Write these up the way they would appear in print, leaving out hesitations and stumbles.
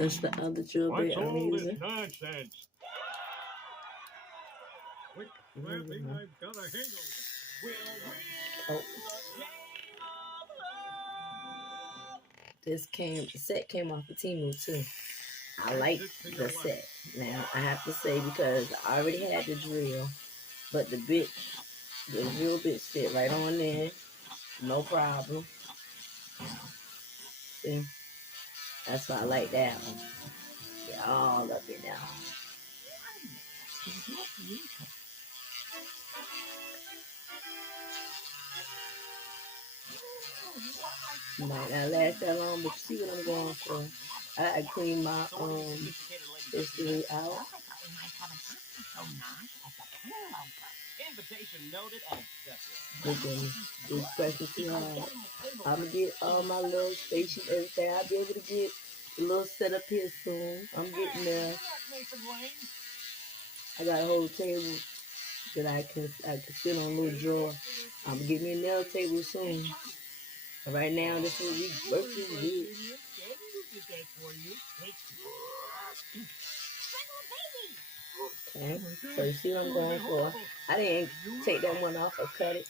That's the other drill bit I'm using. Nonsense. Quit laughing, I've got a hangover. Oh. This set came off of temu too. I like the set. Now I have to say, because I already had the drill, but the drill bits fit right on there, no problem. See, that's why I like that one. Get all up in there. Might not last that long, but you see what I'm going for. I clean my history out. Looking this pressure too hard. I'm gonna get all my little spaceship, everything. I'll be able to get a little setup here soon. I'm getting there. I got a whole table that I can sit on a little drawer. I'm gonna get me a nail table soon. But right now, this is what we working with. Okay, so you see what I'm going for. I didn't take that one off or cut it.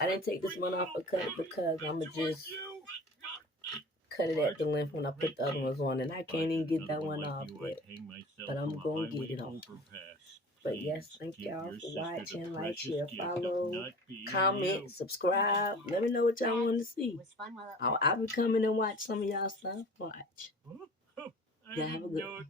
I didn't take this one off or cut it because I'm going to just cut it at the length when I put the other ones on. And I can't even get that one off yet. But I'm going to get it on. But yes, thank y'all for watching. Like, share, follow, comment, subscribe. Let me know what y'all want to see. I'll be coming and watch some of y'all stuff. Watch. Y'all have a good one.